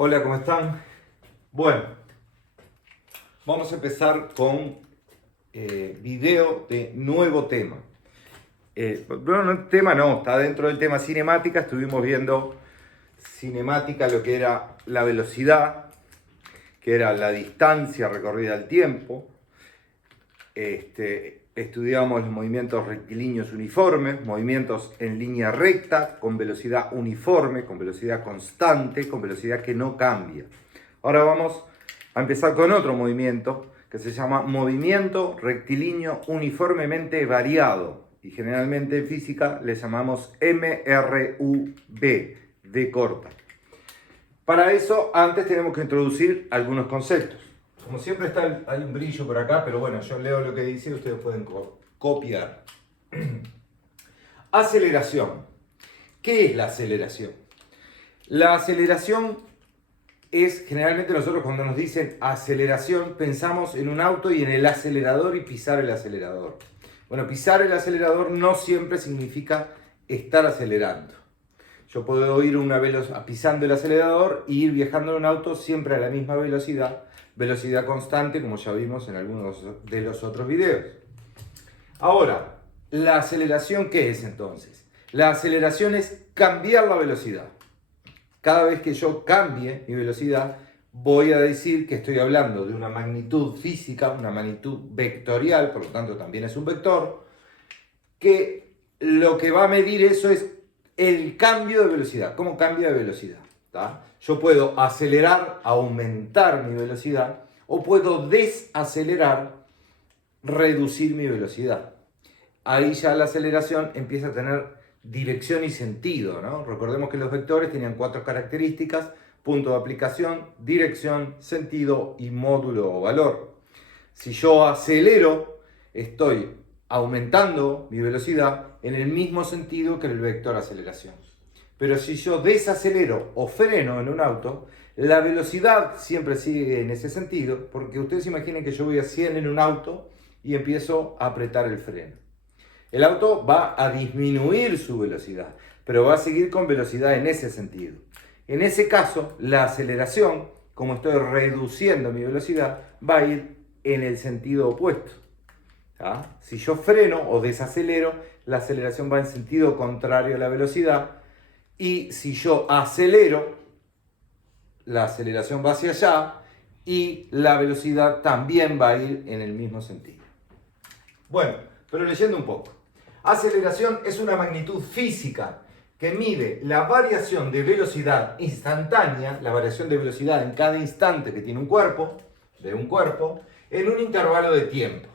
Hola, ¿cómo están? Bueno, vamos a empezar con video de nuevo tema. Tema no, está dentro del tema cinemática. Estuvimos viendo cinemática, lo que era la velocidad, que era la distancia recorrida al tiempo. Estudiamos los movimientos rectilíneos uniformes, movimientos en línea recta, con velocidad uniforme, con velocidad constante, con velocidad que no cambia. Ahora vamos a empezar con otro movimiento que se llama movimiento rectilíneo uniformemente variado. Y generalmente en física le llamamos MRUV, V corta. Para eso antes tenemos que introducir algunos conceptos. Como siempre hay un brillo por acá, pero bueno, yo leo lo que dice y ustedes pueden copiar. Aceleración. ¿Qué es la aceleración? La aceleración es, generalmente nosotros cuando nos dicen aceleración, pensamos en un auto y en el acelerador y pisar el acelerador. Bueno, pisar el acelerador no siempre significa estar acelerando. Yo puedo ir pisando el acelerador e ir viajando en un auto siempre a la misma velocidad, velocidad constante, como ya vimos en algunos de los otros videos. Ahora, ¿la aceleración qué es entonces? La aceleración es cambiar la velocidad. Cada vez que yo cambie mi velocidad, voy a decir que estoy hablando de una magnitud física, una magnitud vectorial, por lo tanto también es un vector, que lo que va a medir eso es el cambio de velocidad. ¿Cómo cambia de velocidad? ¿Tá? Yo puedo acelerar, aumentar mi velocidad, o puedo desacelerar, reducir mi velocidad. Ahí ya la aceleración empieza a tener dirección y sentido, ¿no? Recordemos que los vectores tenían 4 características: punto de aplicación, dirección, sentido y módulo o valor. Si yo acelero, estoy aumentando mi velocidad en el mismo sentido que el vector aceleración. Pero si yo desacelero o freno en un auto, la velocidad siempre sigue en ese sentido, porque ustedes imaginen que yo voy a 100 en un auto y empiezo a apretar el freno. El auto va a disminuir su velocidad, pero va a seguir con velocidad en ese sentido. En ese caso, la aceleración, como estoy reduciendo mi velocidad, va a ir en el sentido opuesto. ¿Ah? Si yo freno o desacelero, la aceleración va en sentido contrario a la velocidad, y si yo acelero, la aceleración va hacia allá y la velocidad también va a ir en el mismo sentido. Bueno, pero leyendo un poco. Aceleración es una magnitud física que mide la variación de velocidad instantánea, la variación de velocidad en cada instante que tiene un cuerpo, en un intervalo de tiempo.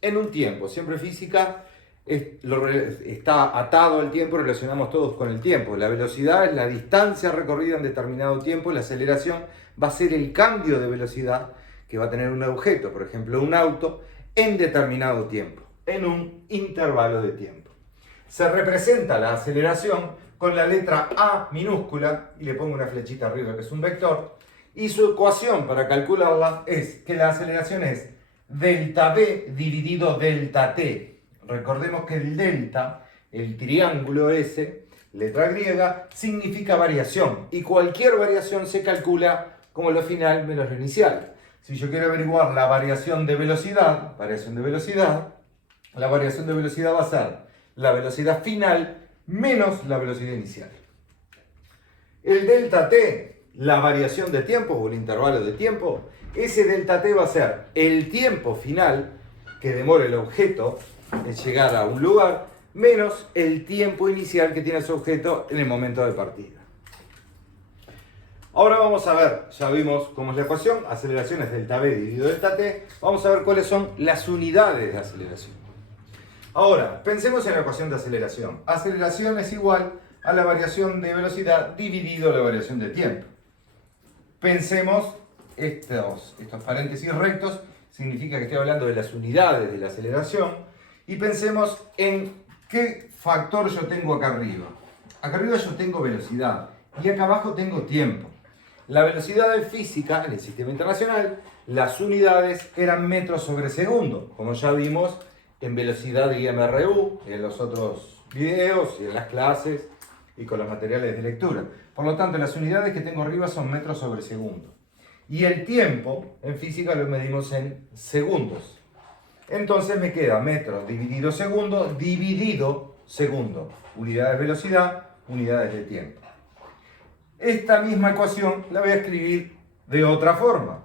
En un tiempo, siempre física está atado al tiempo, relacionamos todos con el tiempo. La velocidad es la distancia recorrida en determinado tiempo, la aceleración va a ser el cambio de velocidad que va a tener un objeto, por ejemplo un auto, en determinado tiempo, en un intervalo de tiempo. Se representa la aceleración con la letra A minúscula, y le pongo una flechita arriba que es un vector, y su ecuación para calcularla es que la aceleración es delta V dividido delta T. Recordemos que el delta, el triángulo ese, letra griega, significa variación, y cualquier variación se calcula como lo final menos lo inicial. Si yo quiero averiguar la variación de velocidad, la variación de velocidad va a ser la velocidad final menos la velocidad inicial. El delta T, la variación de tiempo o el intervalo de tiempo, ese delta T va a ser el tiempo final que demora el objeto en llegar a un lugar, menos el tiempo inicial que tiene ese objeto en el momento de partida. Ahora vamos a ver, ya vimos cómo es la ecuación, aceleración es delta V dividido delta T, vamos a ver cuáles son las unidades de aceleración. Ahora, pensemos en la ecuación de aceleración. Aceleración es igual a la variación de velocidad dividido la variación de tiempo. Pensemos, estos paréntesis rectos significa que estoy hablando de las unidades de la aceleración, y pensemos en qué factor yo tengo acá arriba. Acá arriba yo tengo velocidad y acá abajo tengo tiempo. La velocidad en física, en el sistema internacional, las unidades eran metros sobre segundo, como ya vimos en velocidad de IMRU, en los otros videos y en las clases y con los materiales de lectura. Por lo tanto, las unidades que tengo arriba son metros sobre segundo. Y el tiempo, en física, lo medimos en segundos. Entonces me queda metros dividido segundo, dividido segundo. Unidades de velocidad, unidades de tiempo. Esta misma ecuación la voy a escribir de otra forma.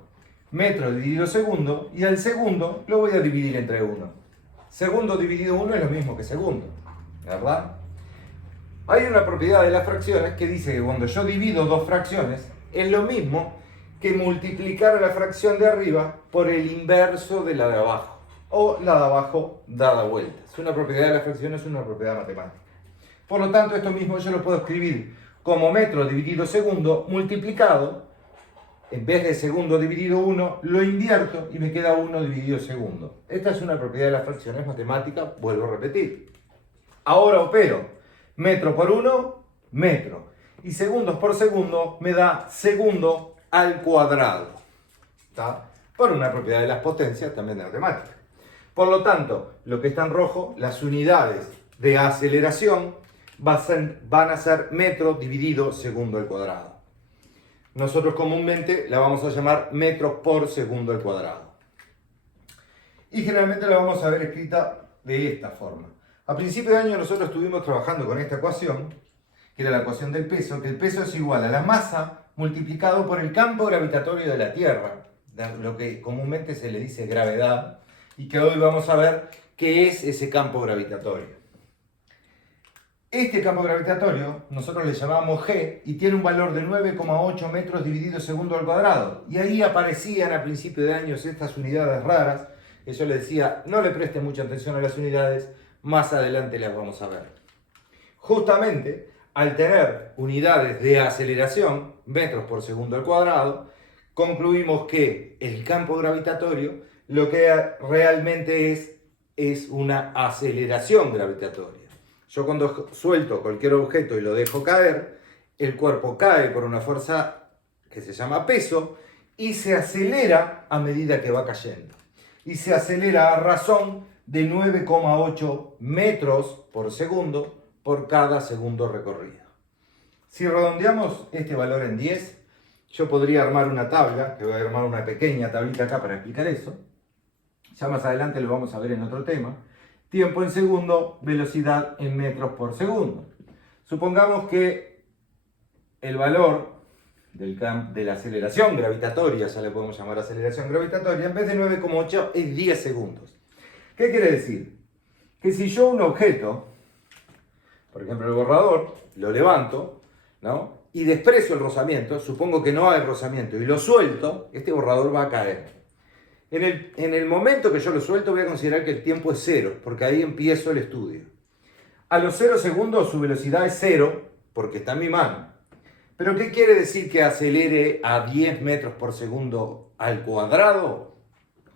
Metro dividido segundo, y al segundo lo voy a dividir entre 1. Segundo dividido 1 es lo mismo que segundo, ¿verdad? Hay una propiedad de las fracciones que dice que cuando yo divido dos fracciones, es lo mismo que multiplicar a la fracción de arriba por el inverso de la de abajo, o la de abajo dada vuelta. Es una propiedad de las fracciones, es una propiedad matemática. Por lo tanto, esto mismo yo lo puedo escribir como metro dividido segundo multiplicado, en vez de segundo dividido 1, lo invierto y me queda 1 dividido segundo. Esta es una propiedad de las fracciones matemáticas, vuelvo a repetir. Ahora opero metro por 1, metro. Y segundos por segundo me da segundo al cuadrado. ¿Está? Por una propiedad de las potencias, también de matemática. Por lo tanto, lo que está en rojo, las unidades de aceleración van a ser metro dividido segundo al cuadrado. Nosotros comúnmente la vamos a llamar metros por segundo al cuadrado. Y generalmente la vamos a ver escrita de esta forma. A principio de año nosotros estuvimos trabajando con esta ecuación, que era la ecuación del peso, que el peso es igual a la masa multiplicado por el campo gravitatorio de la Tierra, lo que comúnmente se le dice gravedad, y que hoy vamos a ver qué es ese campo gravitatorio. Este campo gravitatorio nosotros le llamamos G y tiene un valor de 9,8 metros dividido segundo al cuadrado. Y ahí aparecían a principio de años estas unidades raras, que yo les decía, no le presten mucha atención a las unidades, más adelante las vamos a ver. Justamente, al tener unidades de aceleración, metros por segundo al cuadrado, concluimos que el campo gravitatorio lo que realmente es una aceleración gravitatoria. Yo cuando suelto cualquier objeto y lo dejo caer, el cuerpo cae por una fuerza que se llama peso y se acelera a medida que va cayendo. Y se acelera a razón de 9,8 metros por segundo por cada segundo recorrido. Si redondeamos este valor en 10, yo podría armar una tabla, que voy a armar una pequeña tablita acá para explicar eso. Ya más adelante lo vamos a ver en otro tema. Tiempo en segundo, velocidad en metros por segundo. Supongamos que el valor de la aceleración gravitatoria, ya le podemos llamar aceleración gravitatoria, en vez de 9,8 es 10 segundos. ¿Qué quiere decir? Que si yo un objeto, por ejemplo el borrador, lo levanto, ¿no? Y desprecio el rozamiento, supongo que no hay rozamiento, y lo suelto, este borrador va a caer. En el momento que yo lo suelto voy a considerar que el tiempo es 0, porque ahí empiezo el estudio. A los 0 segundos su velocidad es 0, porque está en mi mano. ¿Pero qué quiere decir que acelere a 10 metros por segundo al cuadrado?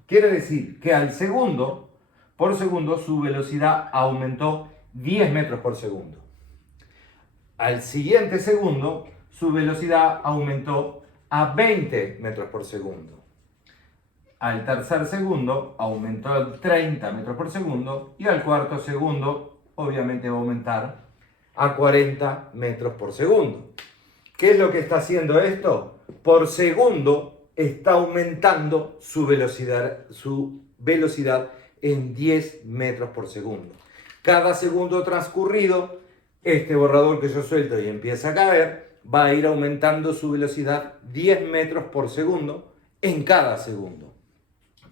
Quiere decir que al segundo, por segundo, su velocidad aumentó 10 metros por segundo. Al siguiente segundo, su velocidad aumentó a 20 metros por segundo. Al tercer segundo aumentó a 30 metros por segundo y al cuarto segundo obviamente va a aumentar a 40 metros por segundo. ¿Qué es lo que está haciendo esto? Por segundo está aumentando su velocidad en 10 metros por segundo. Cada segundo transcurrido, este borrador que yo suelto y empieza a caer, va a ir aumentando su velocidad 10 metros por segundo en cada segundo.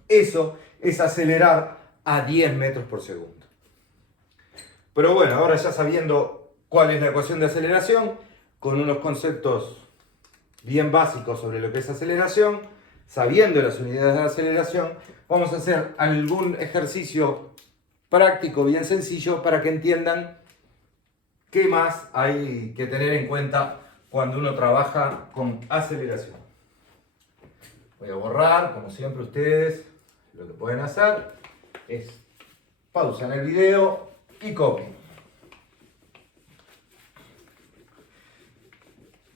Eso es acelerar a 10 metros por segundo. Pero bueno, ahora ya sabiendo cuál es la ecuación de aceleración, con unos conceptos bien básicos sobre lo que es aceleración, sabiendo las unidades de aceleración, vamos a hacer algún ejercicio práctico bien sencillo para que entiendan qué más hay que tener en cuenta cuando uno trabaja con aceleración. Voy a borrar, como siempre ustedes, lo que pueden hacer es pausan el video y copien.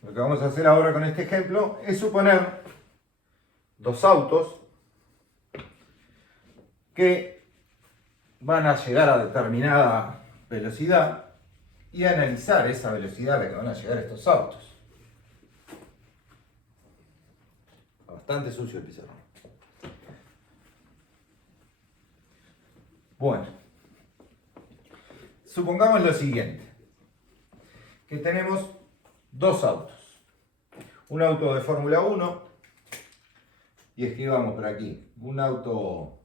Lo que vamos a hacer ahora con este ejemplo es suponer dos autos que van a llegar a determinada velocidad y analizar esa velocidad a la que van a llegar estos autos. Bastante sucio el pizarrón. Bueno, supongamos lo siguiente, que tenemos dos autos. Un auto de Fórmula 1, y escribamos por aquí, un auto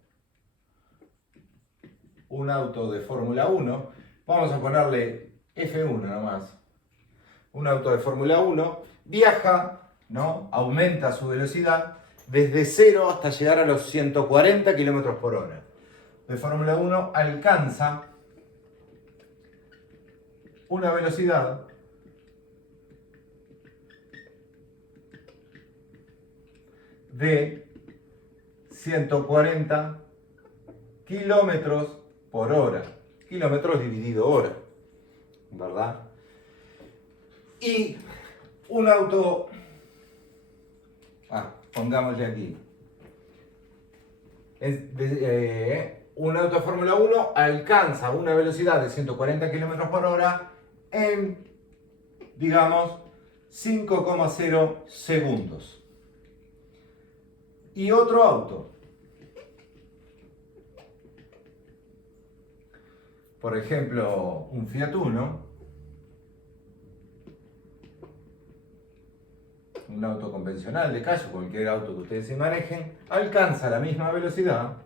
de Fórmula 1, vamos a ponerle F1 nomás. Un auto de Fórmula 1 viaja, ¿no? Aumenta su velocidad desde 0 hasta llegar a los 140 km por hora. De Fórmula 1 alcanza una velocidad de 140 kilómetros por hora. Kilómetros dividido hora, ¿verdad? Y un auto, pongámosle aquí, un auto de Fórmula 1 alcanza una velocidad de 140 km por hora en, digamos, 5,0 segundos. Y otro auto, por ejemplo, un Fiat Uno, un auto convencional de calle, cualquier auto que ustedes se manejen, alcanza la misma velocidad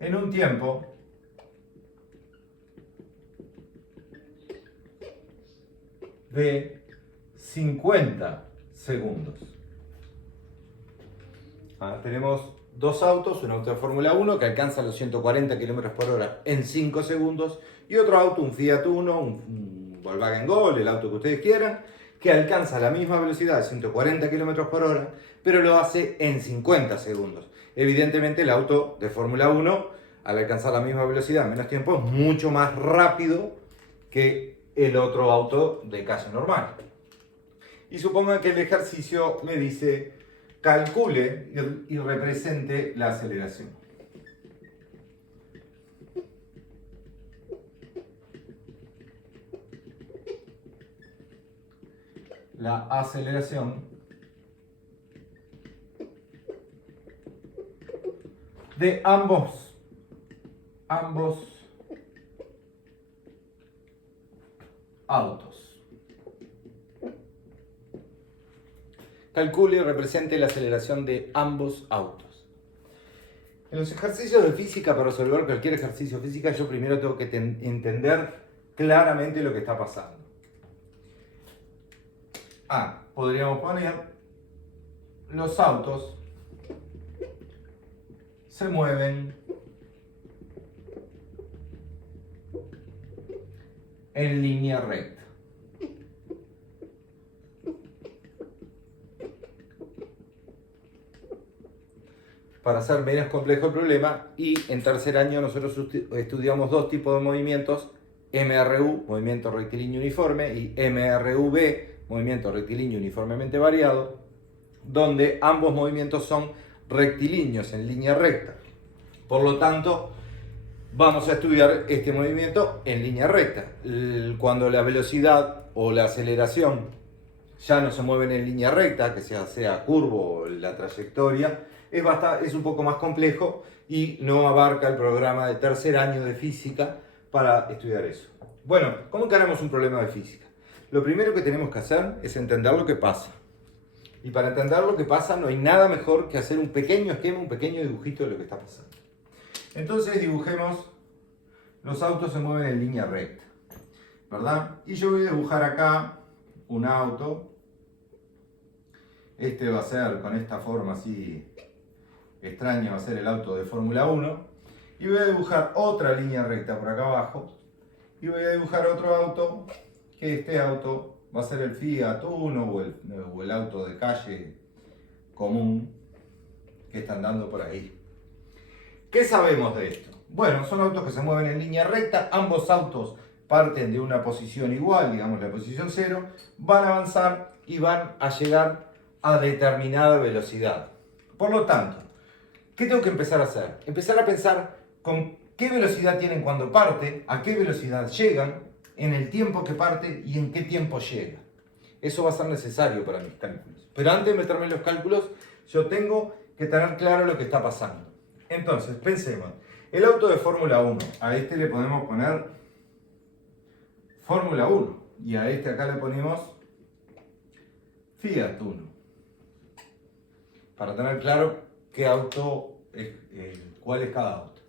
en un tiempo de 50 segundos. Tenemos dos autos, un auto de Fórmula 1 que alcanza los 140 km por hora en 5 segundos y otro auto, un Fiat Uno, un Volkswagen Gol, el auto que ustedes quieran, que alcanza la misma velocidad de 140 km por hora, pero lo hace en 50 segundos. Evidentemente el auto de Fórmula 1, al alcanzar la misma velocidad en menos tiempo, es mucho más rápido que el otro auto de calle normal. Y supongan que el ejercicio me dice: calcule y represente la aceleración. La aceleración de ambos autos. Calcule y represente la aceleración de ambos autos. En los ejercicios de física, para resolver cualquier ejercicio de física, yo primero tengo que entender claramente lo que está pasando. Podríamos poner: los autos se mueven en línea recta. Para hacer menos complejo el problema, y en tercer año nosotros estudiamos dos tipos de movimientos: MRU, movimiento rectilíneo uniforme, y MRV, movimiento rectilíneo uniformemente variado, donde ambos movimientos son rectilíneos en línea recta. Por lo tanto, vamos a estudiar este movimiento en línea recta. Cuando la velocidad o la aceleración ya no se mueven en línea recta, que sea curvo la trayectoria, es un poco más complejo y no abarca el programa de tercer año de física para estudiar eso. Bueno, ¿cómo encaramos un problema de física? Lo primero que tenemos que hacer es entender lo que pasa. Y para entender lo que pasa no hay nada mejor que hacer un pequeño esquema, un pequeño dibujito de lo que está pasando. Entonces dibujemos: los autos se mueven en línea recta, ¿verdad? Y yo voy a dibujar acá un auto. Este va a ser, con esta forma así extraña, va a ser el auto de Fórmula 1. Y voy a dibujar otra línea recta por acá abajo. Y voy a dibujar otro auto, que este auto va a ser el Fiat Uno o el auto de calle común que está andando por ahí. ¿Qué sabemos de esto? Bueno, son autos que se mueven en línea recta, ambos autos parten de una posición igual, digamos la posición 0, van a avanzar y van a llegar a determinada velocidad. Por lo tanto, ¿qué tengo que empezar a hacer? Empezar a pensar con qué velocidad tienen cuando parte, a qué velocidad llegan, en el tiempo que parte y en qué tiempo llega. Eso va a ser necesario para mis cálculos. Pero antes de meterme en los cálculos, yo tengo que tener claro lo que está pasando. Entonces, pensemos, el auto de Fórmula 1, a este le podemos poner Fórmula 1 y a este acá le ponemos Fiat 1. Para tener claro qué auto es, cuál es cada auto.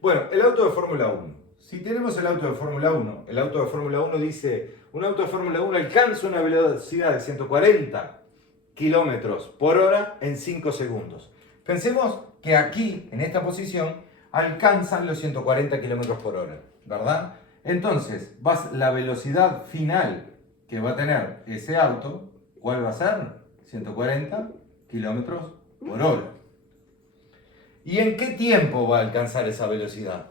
Bueno, el auto de Fórmula 1. Si tenemos el auto de Fórmula 1, el auto de Fórmula 1 dice, un auto de Fórmula 1 alcanza una velocidad de 140 kilómetros por hora en 5 segundos. Pensemos que aquí, en esta posición, alcanzan los 140 kilómetros por hora, ¿verdad? Entonces, la velocidad final que va a tener ese auto, ¿cuál va a ser? 140 kilómetros por hora. ¿Y en qué tiempo va a alcanzar esa velocidad?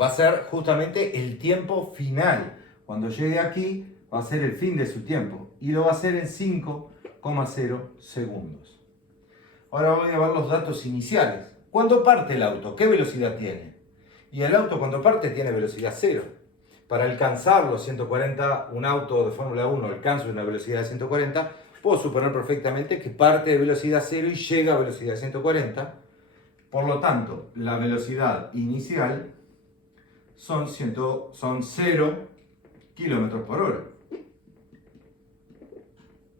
Va a ser justamente el tiempo final. Cuando llegue aquí, va a ser el fin de su tiempo. Y lo va a hacer en 5,0 segundos. Ahora voy a ver los datos iniciales. ¿Cuándo parte el auto? ¿Qué velocidad tiene? Y el auto cuando parte tiene velocidad 0. Para alcanzar los 140, un auto de Fórmula 1 alcanza una velocidad de 140, puedo suponer perfectamente que parte de velocidad 0 y llega a velocidad de 140. Por lo tanto, la velocidad inicial son 0 kilómetros por hora.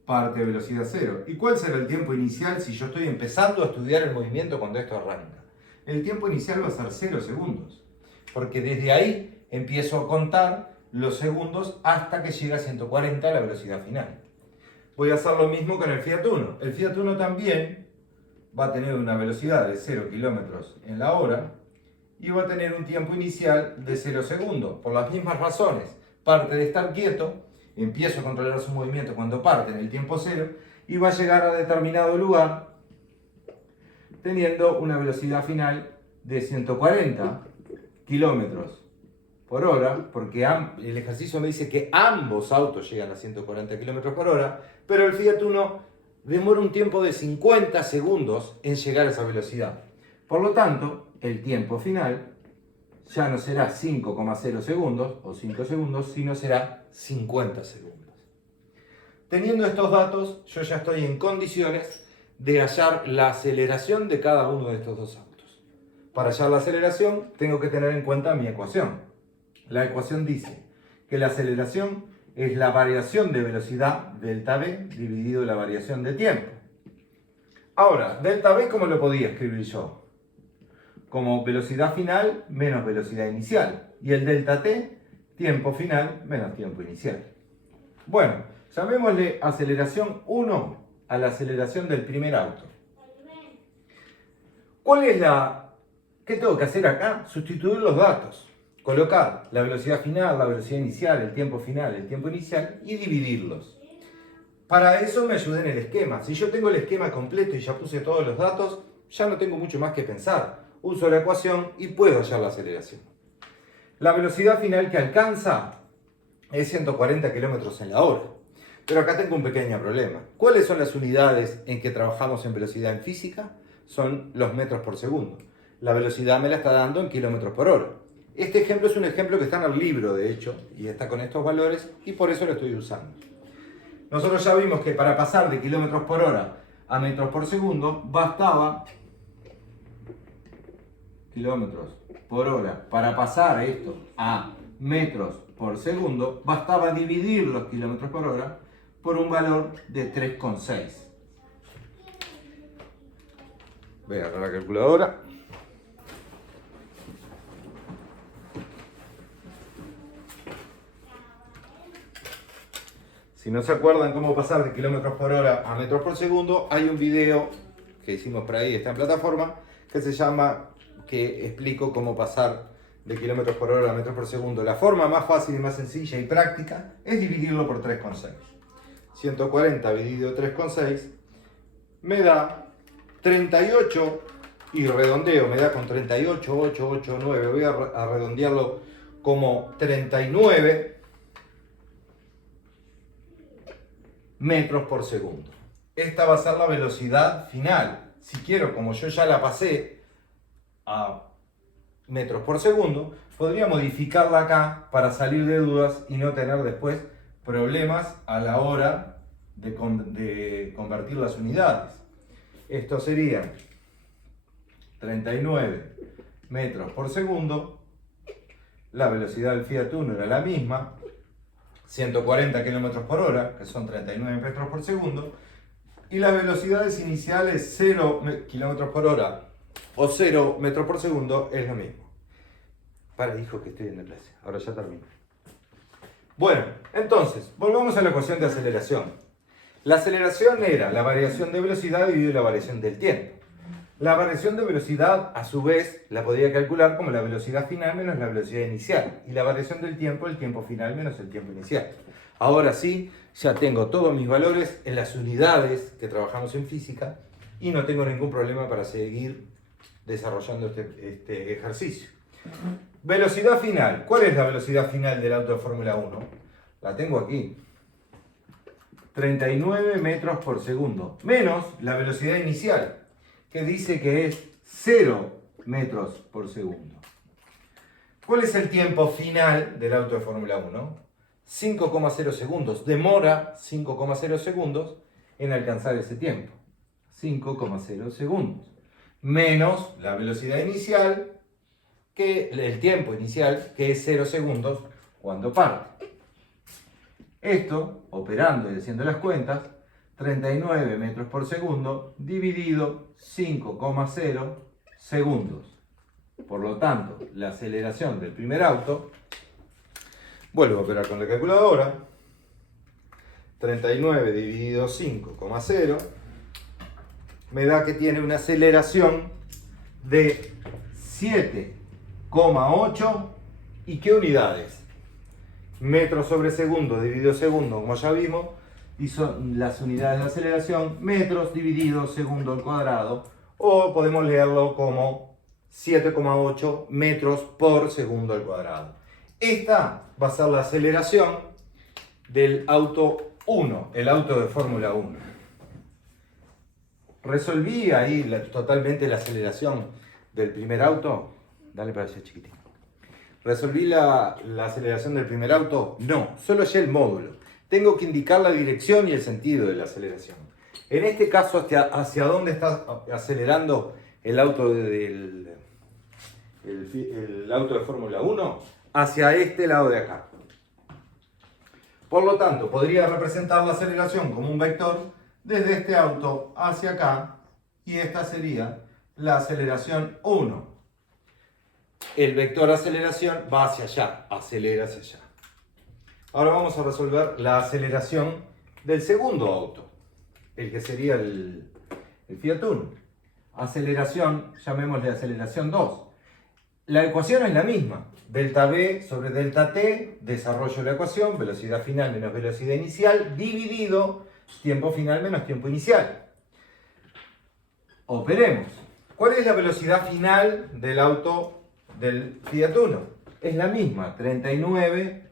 Parte de velocidad 0. ¿Y cuál será el tiempo inicial si yo estoy empezando a estudiar el movimiento cuando esto arranca? El tiempo inicial va a ser 0 segundos. Porque desde ahí empiezo a contar los segundos hasta que llega a 140 la velocidad final. Voy a hacer lo mismo con el Fiat Uno. El Fiat Uno también va a tener una velocidad de 0 kilómetros en la hora y va a tener un tiempo inicial de 0 segundos. Por las mismas razones, parte de estar quieto, empiezo a controlar su movimiento cuando parte en el tiempo 0 y va a llegar a determinado lugar teniendo una velocidad final de 140 kilómetros por hora, porque el ejercicio me dice que ambos autos llegan a 140 kilómetros por hora, pero el Fiat Uno demora un tiempo de 50 segundos en llegar a esa velocidad. Por lo tanto, el tiempo final ya no será 5,0 segundos o 5 segundos, sino será 50 segundos. Teniendo estos datos, yo ya estoy en condiciones de hallar la aceleración de cada uno de estos dos autos. Para hallar la aceleración, tengo que tener en cuenta mi ecuación. La ecuación dice que la aceleración es la variación de velocidad, delta V, dividido la variación de tiempo. Ahora, delta V, ¿cómo lo podía escribir yo? Como velocidad final menos velocidad inicial. Y el delta T, tiempo final menos tiempo inicial. Bueno, llamémosle aceleración 1 a la aceleración del primer auto. ¿Qué tengo que hacer acá? Sustituir los datos. Colocar la velocidad final, la velocidad inicial, el tiempo final, el tiempo inicial y dividirlos. Para eso me ayuda en el esquema. Si yo tengo el esquema completo y ya puse todos los datos, ya no tengo mucho más que pensar. Uso la ecuación y puedo hallar la aceleración. La velocidad final que alcanza es 140 kilómetros en la hora. Pero acá tengo un pequeño problema. ¿Cuáles son las unidades en que trabajamos en velocidad en física? Son los metros por segundo. La velocidad me la está dando en kilómetros por hora. Este ejemplo es un ejemplo que está en el libro, de hecho, y está con estos valores, y por eso lo estoy usando. Nosotros ya vimos que para pasar de kilómetros por hora a metros por segundo, bastaba kilómetros por hora. Para pasar esto a metros por segundo, bastaba dividir los kilómetros por hora por un valor de 3,6. Voy a agarrar la calculadora. Si no se acuerdan cómo pasar de kilómetros por hora a metros por segundo, hay un video que hicimos por ahí, está en plataforma, que se llama, que explico cómo pasar de kilómetros por hora a metros por segundo. La forma más fácil y más sencilla y práctica es dividirlo por 3,6. 140 dividido 3,6 me da 38 y redondeo, me da con 38,889. Voy a redondearlo como 39 metros por segundo. Esta va a ser la velocidad final. Si quiero, como yo ya la pasé a metros por segundo, podría modificarla acá para salir de dudas y no tener después problemas a la hora de convertir las unidades. Esto sería 39 metros por segundo. La velocidad del Fiat Uno era la misma, 140 km por hora, que son 39 metros por segundo. Y las velocidades iniciales 0 km por hora o 0 metros por segundo es lo mismo. Para, hijo, que estoy en la clase. Ahora ya termino. Bueno, entonces, volvamos a la ecuación de aceleración. La aceleración era la variación de velocidad dividido la variación del tiempo. La variación de velocidad, a su vez, la podía calcular como la velocidad final menos la velocidad inicial. Y la variación del tiempo, el tiempo final menos el tiempo inicial. Ahora sí, ya tengo todos mis valores en las unidades que trabajamos en física y no tengo ningún problema para seguir desarrollando este ejercicio. Velocidad final. ¿Cuál es la velocidad final del auto de Fórmula 1? La tengo aquí. 39 metros por segundo. Menos la velocidad inicial, que dice que es 0 metros por segundo. ¿Cuál es el tiempo final del auto de Fórmula 1? 5,0 segundos. Demora 5,0 segundos en alcanzar ese tiempo. 5,0 segundos. Menos la velocidad inicial, que el tiempo inicial, que es 0 segundos cuando parte. Esto, operando y haciendo las cuentas, 39 metros por segundo dividido 5,0 segundos. Por lo tanto, la aceleración del primer auto, vuelvo a operar con la calculadora, 39 dividido 5,0 me da que tiene una aceleración de 7,8 ¿y qué unidades? Metros sobre segundo dividido segundo, como ya vimos, y son las unidades de aceleración, metros dividido segundo al cuadrado, o podemos leerlo como 7,8 metros por segundo al cuadrado. Esta va a ser la aceleración del auto 1, el auto de Fórmula 1. Resolví ahí totalmente la aceleración del primer auto. Dale para allá, chiquitín. ¿Resolví la aceleración del primer auto? No, solo hallé el módulo. Tengo que indicar la dirección y el sentido de la aceleración. En este caso, ¿hacia dónde está acelerando el auto el auto de Fórmula 1? Hacia este lado de acá. Por lo tanto, podría representar la aceleración como un vector desde este auto hacia acá, y esta sería la aceleración 1. El vector aceleración va hacia allá, acelera hacia allá. Ahora vamos a resolver la aceleración del segundo auto, el que sería el Fiat Uno. Aceleración, llamémosle aceleración 2. La ecuación es la misma. Delta V sobre delta T, desarrollo la ecuación, velocidad final menos velocidad inicial, dividido tiempo final menos tiempo inicial. Operemos. ¿Cuál es la velocidad final del auto del Fiat Uno? Es la misma, 39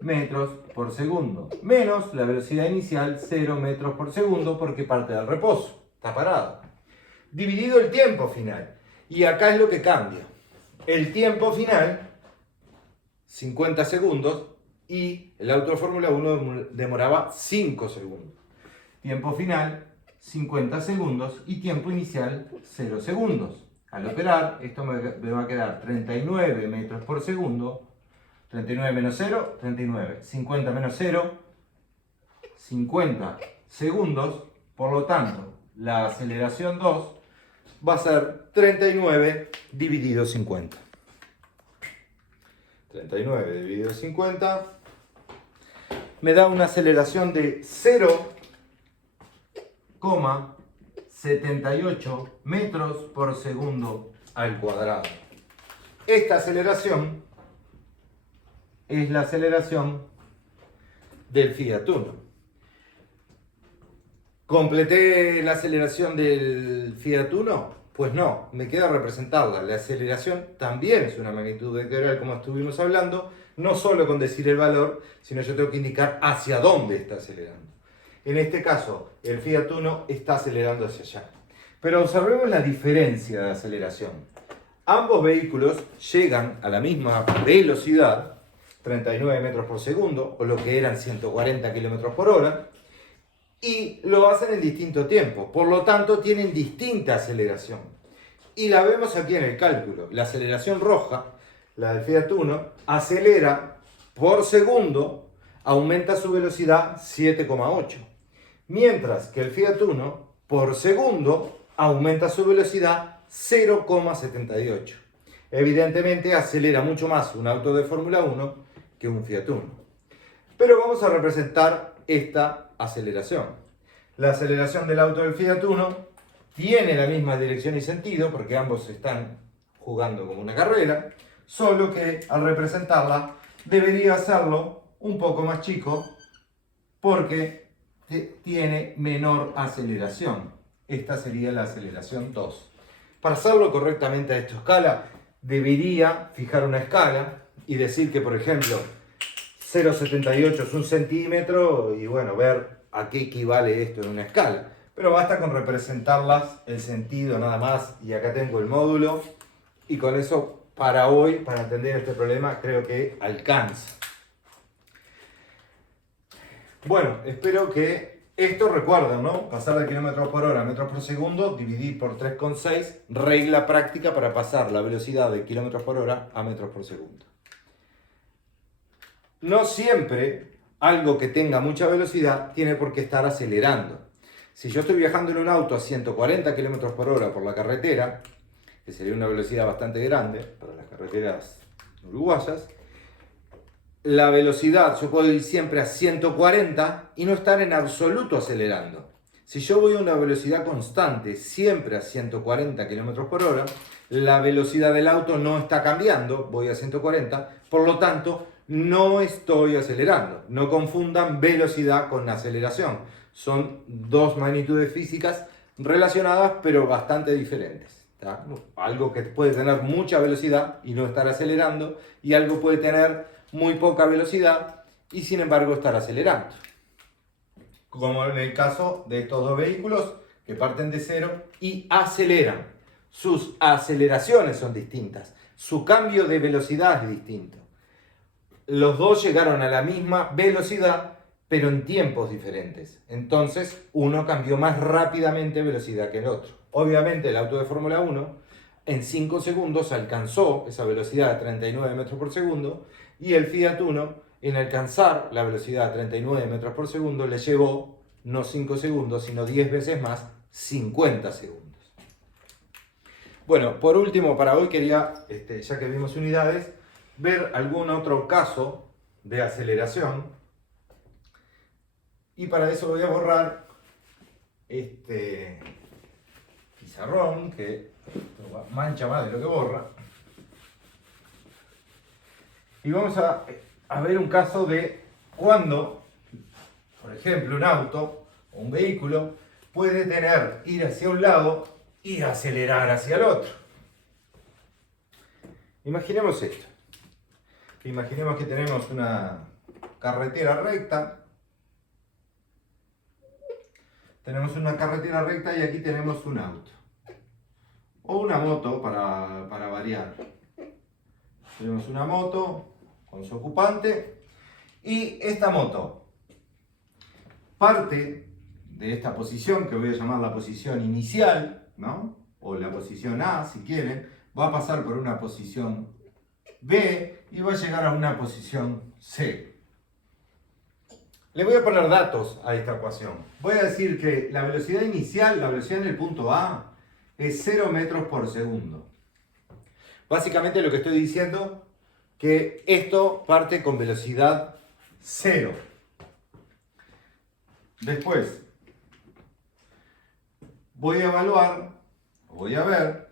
metros por segundo, menos la velocidad inicial, 0 metros por segundo, porque parte del reposo, está parado. Dividido el tiempo final. Y acá es lo que cambia. El tiempo final, 50 segundos, y el auto de Fórmula 1 demoraba 5 segundos. Tiempo final, 50 segundos, y tiempo inicial, 0 segundos. Al operar, esto me va a quedar 39 metros por segundo, 39 menos 0, 39. 50 menos 0, 50 segundos. Por lo tanto, la aceleración 2 va a ser 39 dividido 50. 39 dividido 50 me da una aceleración de 0,78 metros por segundo al cuadrado. Esta aceleración es la aceleración del Fiat Uno. ¿Completé la aceleración del Fiat Uno? Pues no, me queda representarla. La aceleración también es una magnitud vectorial, como estuvimos hablando, no solo con decir el valor, sino yo tengo que indicar hacia dónde está acelerando. En este caso, el Fiat Uno está acelerando hacia allá. Pero observemos la diferencia de aceleración. Ambos vehículos llegan a la misma velocidad, 39 metros por segundo, o lo que eran 140 kilómetros por hora, y lo hacen en distinto tiempo. Por lo tanto, tienen distinta aceleración. Y la vemos aquí en el cálculo. La aceleración roja, la del Fiat Uno, acelera por segundo, aumenta su velocidad 7,8. Mientras que el Fiat Uno, por segundo, aumenta su velocidad 0,78. Evidentemente acelera mucho más un auto de Fórmula 1 que un Fiat Uno. Pero vamos a representar esta aceleración. La aceleración del auto del Fiat Uno tiene la misma dirección y sentido porque ambos están jugando como una carrera, solo que al representarla debería hacerlo un poco más chico porque tiene menor aceleración. Esta sería la aceleración 2. Para hacerlo correctamente a esta escala, debería fijar una escala y decir que, por ejemplo, 0,78 es 1 centímetro y bueno, ver a qué equivale esto en una escala. Pero basta con representarlas, el sentido nada más, y acá tengo el módulo, y con eso para hoy, para entender este problema, creo que alcanza. Bueno, espero que esto recuerden, ¿no? Pasar de kilómetros por hora a metros por segundo, dividir por 3,6, regla práctica para pasar la velocidad de kilómetros por hora a metros por segundo. No siempre algo que tenga mucha velocidad tiene por qué estar acelerando. Si yo estoy viajando en un auto a 140 km por hora por la carretera, que sería una velocidad bastante grande para las carreteras uruguayas, la velocidad, yo puedo ir siempre a 140 y no estar en absoluto acelerando. Si yo voy a una velocidad constante, siempre a 140 km por hora, la velocidad del auto no está cambiando, voy a 140, por lo tanto, no estoy acelerando. No confundan velocidad con aceleración. Son dos magnitudes físicas relacionadas, pero bastante diferentes. ¿Tá? Algo que puede tener mucha velocidad y no estar acelerando, y algo puede tener muy poca velocidad y sin embargo estar acelerando. Como en el caso de estos dos vehículos que parten de cero y aceleran. Sus aceleraciones son distintas, su cambio de velocidad es distinto. Los dos llegaron a la misma velocidad, pero en tiempos diferentes. Entonces, uno cambió más rápidamente velocidad que el otro. Obviamente, el auto de Fórmula 1 en 5 segundos alcanzó esa velocidad de 39 metros por segundo y el Fiat Uno, en alcanzar la velocidad de 39 metros por segundo, le llevó no 5 segundos, sino 10 veces más, 50 segundos. Bueno, por último, para hoy quería, ya que vimos unidades, ver algún otro caso de aceleración. Y para eso voy a borrar este pizarrón, que mancha más de lo que borra. Y vamos a ver un caso de cuando, por ejemplo, un auto o un vehículo puede ir hacia un lado y acelerar hacia el otro. Imaginemos esto. Imaginemos que tenemos una carretera recta. Tenemos una carretera recta y aquí tenemos un auto. O una moto para variar. Tenemos una moto con su ocupante. Y esta moto parte de esta posición, que voy a llamar la posición inicial, ¿no? O la posición A, si quieren. Va a pasar por una posición B y va a llegar a una posición C. Le voy a poner datos a esta ecuación. Voy a decir que la velocidad inicial, la velocidad en el punto A, es 0 metros por segundo. Básicamente lo que estoy diciendo que esto parte con velocidad 0. Después voy a evaluar, voy a ver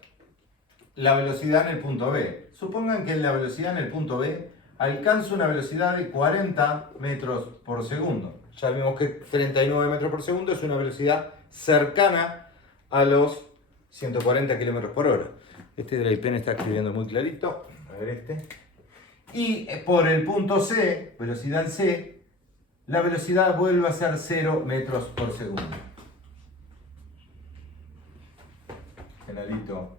la velocidad en el punto B. Supongan que en la velocidad en el punto B alcanzo una velocidad de 40 metros por segundo. Ya vimos que 39 metros por segundo es una velocidad cercana a los 140 kilómetros por hora. Este de la IPN está escribiendo muy clarito. A ver este. Y por el punto C, velocidad C, la velocidad vuelve a ser 0 metros por segundo. Generalito.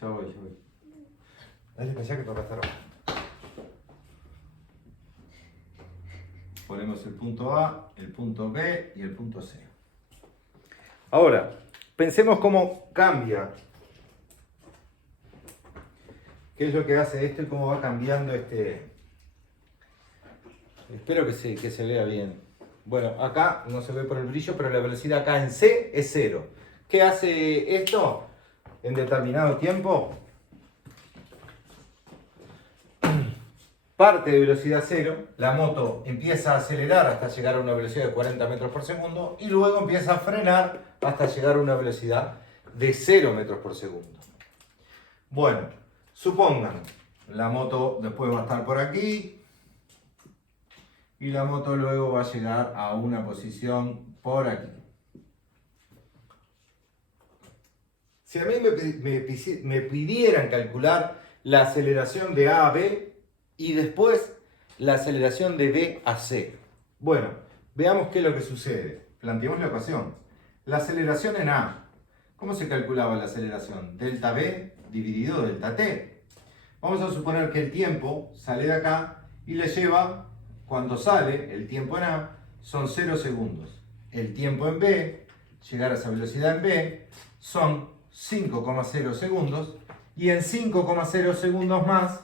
Ya voy. Dale para allá que toca estar abajo. Ponemos el punto A, el punto B y el punto C. Ahora, pensemos cómo cambia. ¿Qué es lo que hace esto y cómo va cambiando este? Espero que se vea bien. Bueno, acá no se ve por el brillo, pero la velocidad acá en C es 0. ¿Qué hace esto? En determinado tiempo, parte de velocidad 0, la moto empieza a acelerar hasta llegar a una velocidad de 40 metros por segundo y luego empieza a frenar hasta llegar a una velocidad de 0 metros por segundo. Bueno, supongan, la moto después va a estar por aquí y la moto luego va a llegar a una posición por aquí. Si a mí me pidieran calcular la aceleración de A a B y después la aceleración de B a C. Bueno, veamos qué es lo que sucede. Planteemos la ecuación. La aceleración en A. ¿Cómo se calculaba la aceleración? Delta B dividido delta T. Vamos a suponer que el tiempo sale de acá y le lleva, cuando sale, el tiempo en A son 0 segundos. El tiempo en B, llegar a esa velocidad en B, son 5,0 segundos y en 5,0 segundos más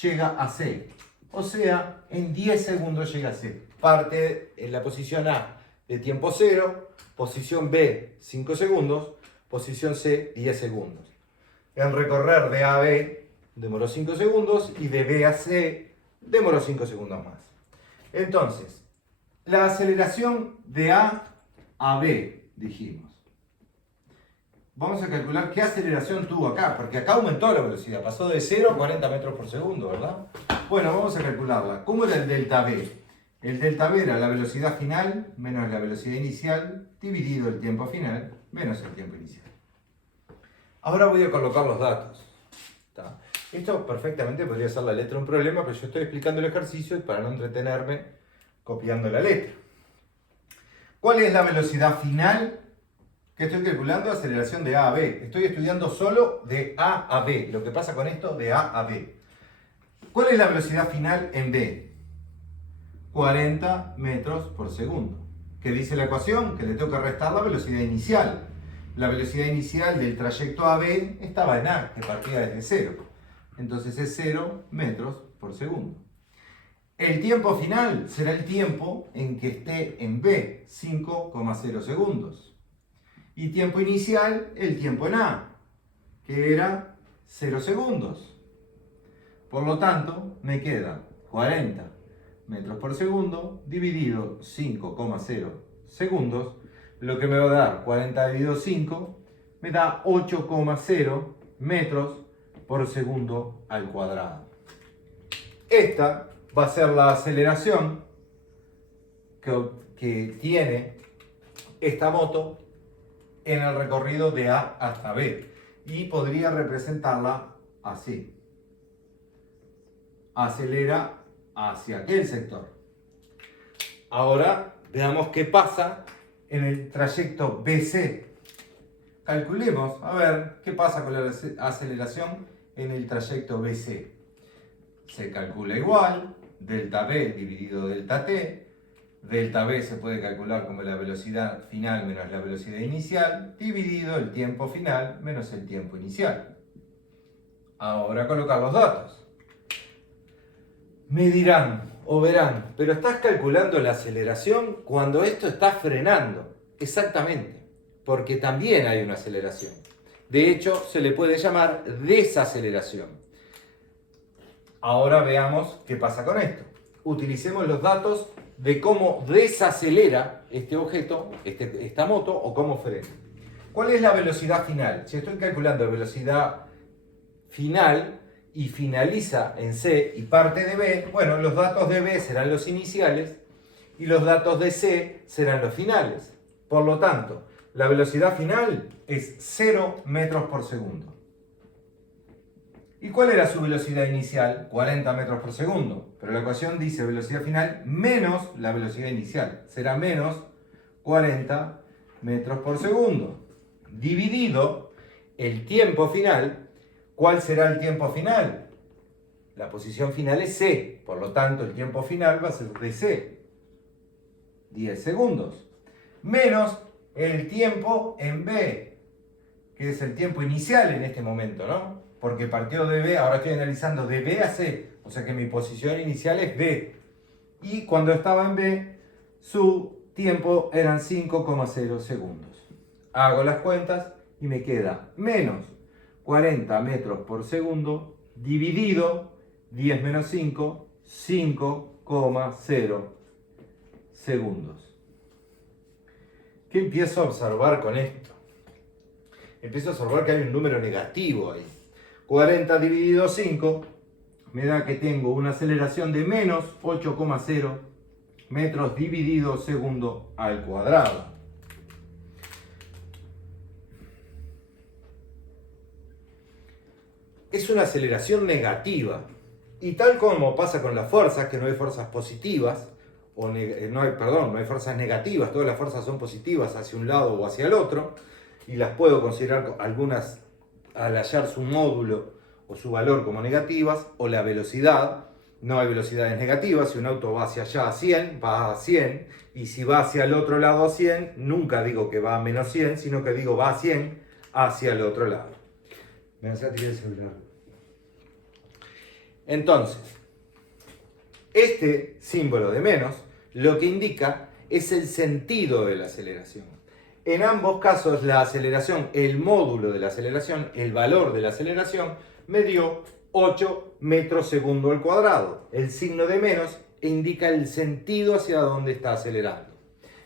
llega a C. O sea, en 10 segundos llega a C. Parte en la posición A de tiempo 0, posición B 5 segundos, posición C 10 segundos. En recorrer de A a B demoró 5 segundos y de B a C demoró 5 segundos más. Entonces, la aceleración de A a B, dijimos. Vamos a calcular qué aceleración tuvo acá, porque acá aumentó la velocidad, pasó de 0 a 40 metros por segundo, ¿verdad? Bueno, vamos a calcularla. ¿Cómo era el delta B? El delta B era la velocidad final menos la velocidad inicial, dividido el tiempo final menos el tiempo inicial. Ahora voy a colocar los datos. ¿Está? Esto perfectamente podría ser la letra de un problema, pero yo estoy explicando el ejercicio y para no entretenerme copiando la letra. ¿Cuál es la velocidad final que estoy calculando? Aceleración de A a B. Estoy estudiando solo de A a B. Lo que pasa con esto de A a B. ¿Cuál es la velocidad final en B? 40 metros por segundo. ¿Qué dice la ecuación? Que le tengo que restar la velocidad inicial. La velocidad inicial del trayecto AB estaba en A, que partía desde 0. Entonces es 0 metros por segundo. El tiempo final será el tiempo en que esté en B, 5,0 segundos. Y tiempo inicial, el tiempo en A, que era 0 segundos. Por lo tanto, me queda 40 metros por segundo dividido 5,0 segundos, lo que me va a dar 40 dividido 5, me da 8,0 metros por segundo al cuadrado. Esta va a ser la aceleración que tiene esta moto en el recorrido de A hasta B. Y podría representarla así. Acelera hacia aquel sector. Ahora veamos qué pasa en el trayecto BC. Calculemos, a ver, qué pasa con la aceleración en el trayecto BC. Se calcula igual, delta B dividido delta T. Delta B se puede calcular como la velocidad final menos la velocidad inicial, dividido el tiempo final menos el tiempo inicial. Ahora colocar los datos. Me dirán o verán, pero estás calculando la aceleración cuando esto está frenando. Exactamente, porque también hay una aceleración. De hecho, se le puede llamar desaceleración. Ahora veamos qué pasa con esto. Utilicemos los datos de cómo desacelera este objeto, esta moto, o cómo frena. ¿Cuál es la velocidad final? Si estoy calculando velocidad final y finaliza en C y parte de B, bueno, los datos de B serán los iniciales y los datos de C serán los finales. Por lo tanto, la velocidad final es 0 metros por segundo. ¿Y cuál era su velocidad inicial? 40 metros por segundo. Pero la ecuación dice velocidad final menos la velocidad inicial. Será menos 40 metros por segundo. Dividido el tiempo final. ¿Cuál será el tiempo final? La posición final es C. Por lo tanto, el tiempo final va a ser de C. 10 segundos. Menos el tiempo en B, que es el tiempo inicial en este momento, ¿no? Porque partió de B, ahora estoy analizando de B a C, o sea que mi posición inicial es B. Y cuando estaba en B, su tiempo eran 5,0 segundos. Hago las cuentas y me queda menos 40 metros por segundo dividido 10 menos 5, 5,0 segundos. ¿Qué empiezo a observar con esto? Empiezo a observar que hay un número negativo ahí. 40 dividido 5 me da que tengo una aceleración de menos 8,0 metros dividido segundo al cuadrado. Es una aceleración negativa. Y tal como pasa con las fuerzas, que no hay fuerzas positivas, no hay fuerzas negativas, todas las fuerzas son positivas hacia un lado o hacia el otro, y las puedo considerar algunas al hallar su módulo o su valor como negativas, o la velocidad. No hay velocidades negativas. Si un auto va hacia allá a 100, va a 100, y si va hacia el otro lado a 100, nunca digo que va a menos 100, sino que digo va a 100 hacia el otro lado. Me hace tirar el celular. Entonces, este símbolo de menos lo que indica es el sentido de la aceleración. En ambos casos la aceleración, el módulo de la aceleración, el valor de la aceleración, me dio 8 metros segundo al cuadrado. El signo de menos indica el sentido hacia donde está acelerando.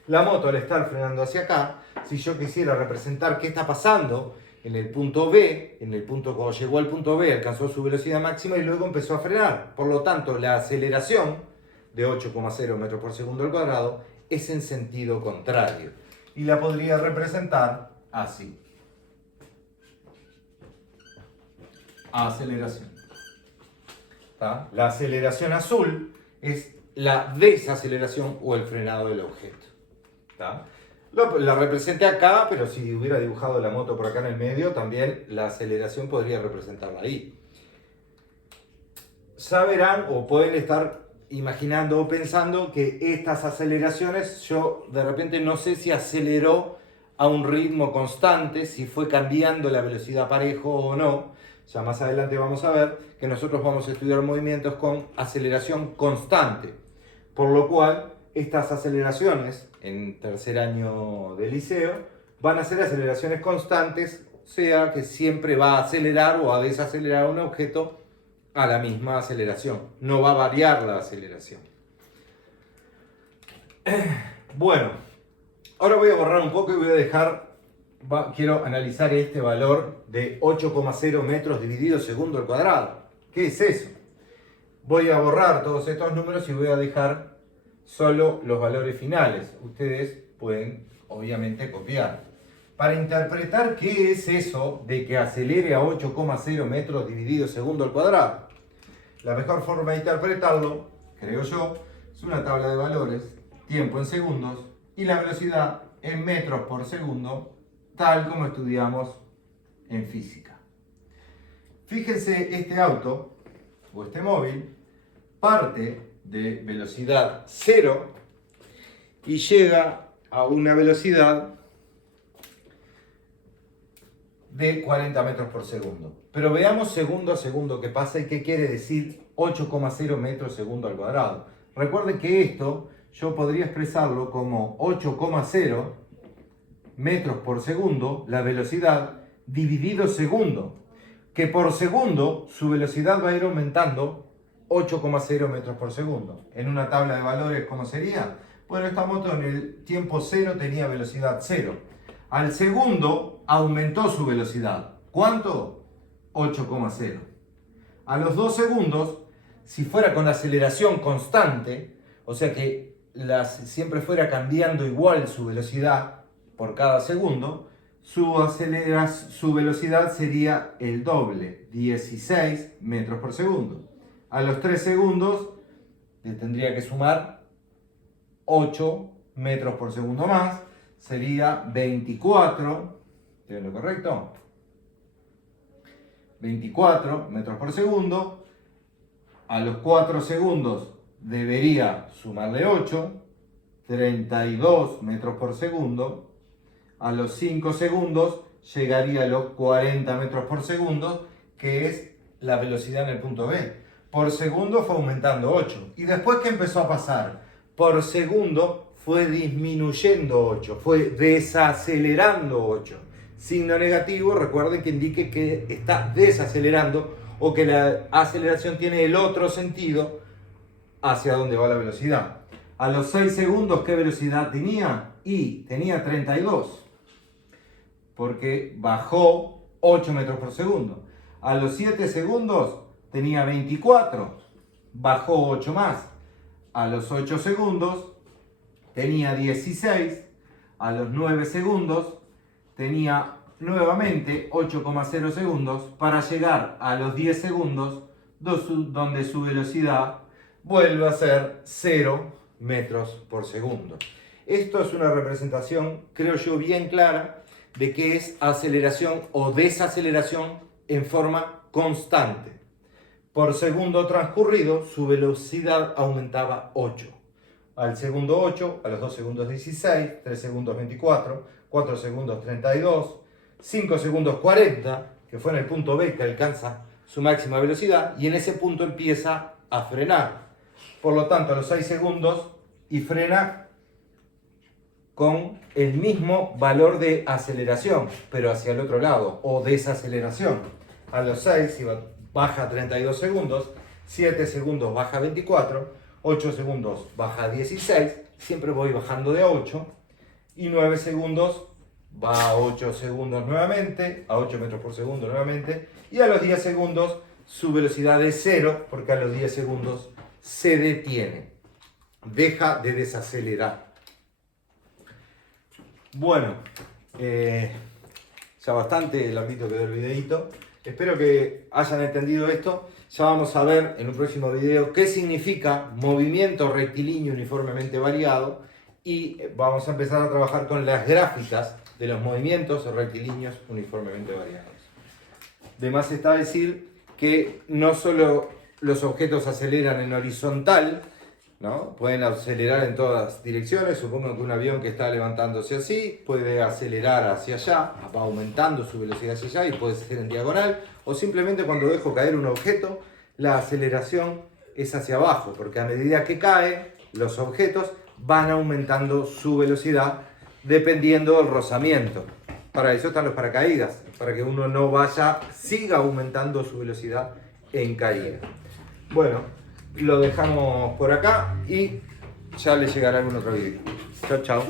La moto, al estar frenando hacia acá, si yo quisiera representar qué está pasando en el punto B, cuando llegó al punto B alcanzó su velocidad máxima y luego empezó a frenar. Por lo tanto, la aceleración de 8,0 metros por segundo al cuadrado es en sentido contrario. Y la podría representar así. Aceleración. ¿Tá? La aceleración azul es la desaceleración o el frenado del objeto. ¿Tá? La representé acá, pero si hubiera dibujado la moto por acá en el medio, también la aceleración podría representarla ahí. Saberán o pueden estar imaginando o pensando que estas aceleraciones, yo de repente no sé si aceleró a un ritmo constante, si fue cambiando la velocidad parejo o no. Ya más adelante vamos a ver que nosotros vamos a estudiar movimientos con aceleración constante. Por lo cual, estas aceleraciones en tercer año de liceo van a ser aceleraciones constantes, sea que siempre va a acelerar o a desacelerar un objeto a la misma aceleración. No va a variar la aceleración. Bueno, ahora voy a borrar un poco y voy a dejar, quiero analizar este valor de 8,0 metros dividido segundo al cuadrado. ¿Qué es eso? Voy a borrar todos estos números y voy a dejar solo los valores finales. Ustedes pueden, obviamente, copiar. Para interpretar qué es eso de que acelere a 8,0 metros dividido segundo al cuadrado, la mejor forma de interpretarlo, creo yo, es una tabla de valores, tiempo en segundos y la velocidad en metros por segundo, tal como estudiamos en física. Fíjense, este auto o este móvil parte de velocidad 0 y llega a una velocidad de 40 metros por segundo. Pero veamos segundo a segundo qué pasa y qué quiere decir 8,0 metros segundo al cuadrado. Recuerden que esto yo podría expresarlo como 8,0 metros por segundo, la velocidad, dividido segundo. Que por segundo su velocidad va a ir aumentando 8,0 metros por segundo. En una tabla de valores, ¿cómo sería? Bueno, esta moto en el tiempo 0 tenía velocidad 0. Al segundo aumentó su velocidad. ¿Cuánto? 8,0. A los 2 segundos, si fuera con aceleración constante, o sea que siempre fuera cambiando igual su velocidad por cada segundo, su velocidad sería el doble, 16 metros por segundo. A los 3 segundos le tendría que sumar 8 metros por segundo más, sería 24, ¿es lo correcto? 24 metros por segundo. A los 4 segundos debería sumarle 8, 32 metros por segundo. A los 5 segundos llegaría a los 40 metros por segundo, que es la velocidad en el punto B. Por segundo fue aumentando 8. Y después, ¿qué empezó a pasar? Por segundo fue disminuyendo 8, fue desacelerando 8. Signo negativo, recuerden que indique que está desacelerando o que la aceleración tiene el otro sentido hacia donde va la velocidad. A los 6 segundos, ¿qué velocidad tenía? Y tenía 32, porque bajó 8 metros por segundo. A los 7 segundos tenía 24, bajó 8 más. A los 8 segundos tenía 16, a los 9 segundos tenía nuevamente 8,0 segundos para llegar a los 10 segundos donde su velocidad vuelve a ser 0 metros por segundo. Esto es una representación, creo yo, bien clara de qué es aceleración o desaceleración en forma constante. Por segundo transcurrido, su velocidad aumentaba 8. Al segundo 8, a los 2 segundos 16, 3 segundos 24, 4 segundos 32, 5 segundos 40, que fue en el punto B que alcanza su máxima velocidad, y en ese punto empieza a frenar. Por lo tanto, a los 6 segundos y frena con el mismo valor de aceleración, pero hacia el otro lado, o desaceleración. A los 6 baja 32 segundos, 7 segundos baja 24, 8 segundos baja 16, siempre voy bajando de 8, y 9 segundos va a 8 segundos nuevamente, a 8 metros por segundo nuevamente, y a los 10 segundos su velocidad es 0, porque a los 10 segundos se detiene, deja de desacelerar. Bueno, ya bastante el ámbito que dio el videito. Espero que hayan entendido esto. Ya vamos a ver en un próximo video qué significa movimiento rectilíneo uniformemente variado, y vamos a empezar a trabajar con las gráficas de los movimientos rectilíneos uniformemente variados. De más está decir que no solo los objetos aceleran en horizontal, ¿no? Pueden acelerar en todas direcciones. Supongo que un avión que está levantándose así puede acelerar hacia allá, va aumentando su velocidad hacia allá, y puede ser en diagonal, o simplemente cuando dejo caer un objeto, la aceleración es hacia abajo, porque a medida que cae, los objetos van aumentando su velocidad dependiendo del rozamiento. Para eso están los paracaídas, para que uno no siga aumentando su velocidad en caída. Bueno, lo dejamos por acá y ya les llegará algún otro video. Chao, chao.